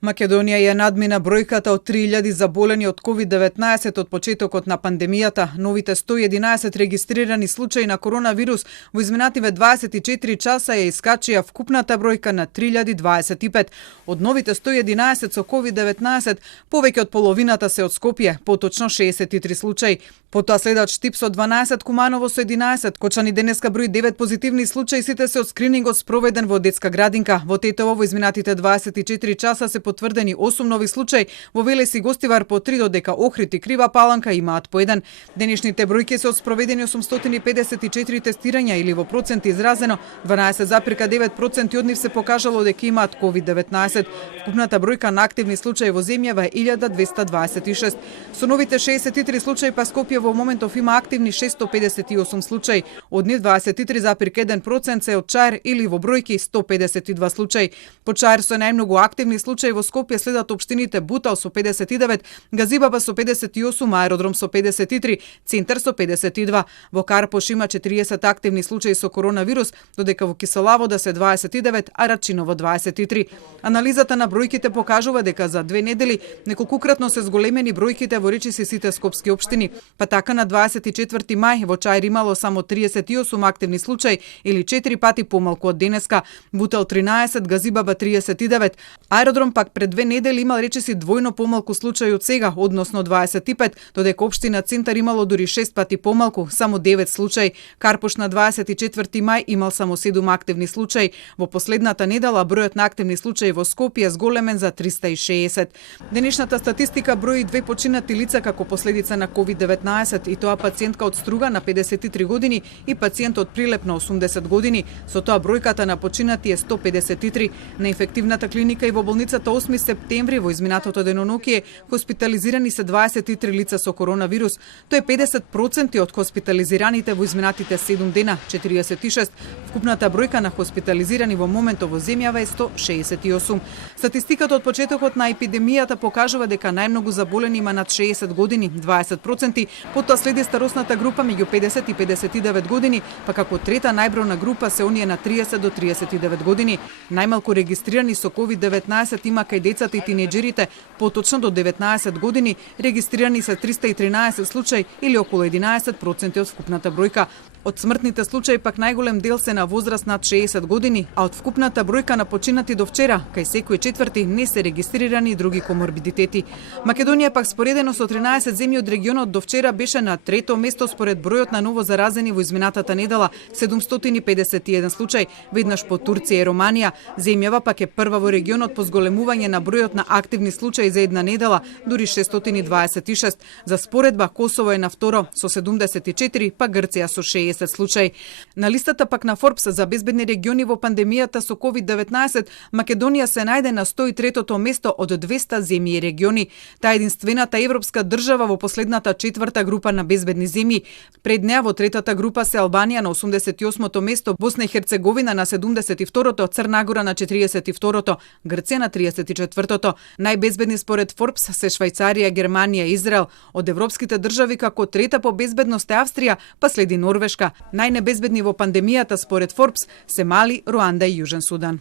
Македонија ја надмина бројката од 3000 заболени од COVID-19 од почетокот на пандемијата. Новите 111 регистрирани случаи на коронавирус во изминативе 24 часа ја искачија вкупната бројка на 3025. Од новите 111 со COVID-19, повеќе од половината се од Скопје, поточно 63 случаи. Потоа следат Штип со 12, Куманово со 11, Кочани денеска брои 9 позитивни случаи, сите се од скринингот спроведен во детска градинка. Во Тетово во изминатите 24 часа се потврдени 8 нови случаи, во Велес и Гостивар по 3, додека Охрид и Крива Паланка имаат по 1. Денешните бројки се од спроведени 854 тестирања или во проценти изразено 12,9% од нив се покажало дека имаат COVID-19. Вкупната бројка на активни случаи во земјава е 1226. Со новите 63 случаи па Скопје во моментов има активни 658 случаи. Од нив 23,1% се од Чаир или во бројки 152 случаи. По Чаир со најмногу активни случаи во Скопје следат општините Бутал со 59, Газибаба со 58, Аеродром со 53, Центар со 52. Во Карпош има 40 активни случаи со коронавирус, додека во Киселавода се 29, а Рачиново 23. Анализата на бројките покажува дека за 2 недели неколкукратно се зголемени бројките во речиси сите скопски општини. Па така на 24 мај во Чаир имало само 38 активни случаи или 4 пати помалку од денеска, Бутал 13, Газибаба 39. Аеродром пак пред 2 недели имал речиси двојно помалку случаи од сега, односно 25, додека општина Центар имало дури 6 пати помалку, само 9 случаи. Карпош на 24 мај имал само 7 активни случаи. Во последната недела бројот на активни случаи во Скопје зголемен за 360. Денешната статистика брои 2 починати лица како последица на COVID-19, и тоа пациентка од Струга на 53 години и пациент од Прилеп на 80 години. Со тоа бројката на починати е 153. На инфективната клиника и во болницата 8 септември во изминатото денонокие хоспитализирани се 23 лица со коронавирус. Тоа е 50% од хоспитализираните во изминатите 7 дена, 46. Вкупната бројка на хоспитализирани во моментот во земјава е 168. Статистиката од почетокот на епидемијата покажува дека најмногу заболени има над 60 години, 20%, потоа следи старосната група меѓу 50 и 59 години, па како трета најбројна група се оние на 30 до 39 години. Најмалку регистрирани со COVID-19 има кај децата и тинеџерите, поточно до 19 години, регистрирани се 313 случаи или околу 11% од вкупната бројка. Од смртните случаи пак најголем дел се на возраст над 60 години, а од вкупната бројка на починати до вчера, кај секој четврти не се регистрирани други коморбидитети. Македонија пак споредено со 13 земји од регионот до вчера беше на трето место според бројот на ново заразени во изминатата недела, 751 случаи, веднаш по Турција и Романија. Земјава пак е прва во регионот по зголемување на бројот на активни случаи за една недела, дури 626. За споредба Косово е на второ со 74, па Грција со 60 случаи. На листата пак на Forbes за безбедни региони во пандемијата со COVID-19, Македонија се најде на 103-тото место од 200 земји и региони. Таа е единствената европска држава во последната четврта група на безбедни земји. Пред неа во третата група се Албанија на 88-то место, Босна и Херцеговина на 72-то, Црна Гора на 42-то, Грција на 34-то. Најбезбедни според Forbes се Швајцарија, Германија и Израел. Од европските држави како трета по безбедност е Австрија, па следи Норвешка. Најнебезбедни во пандемијата според Forbes се Мали, Руанда и Јужен Судан.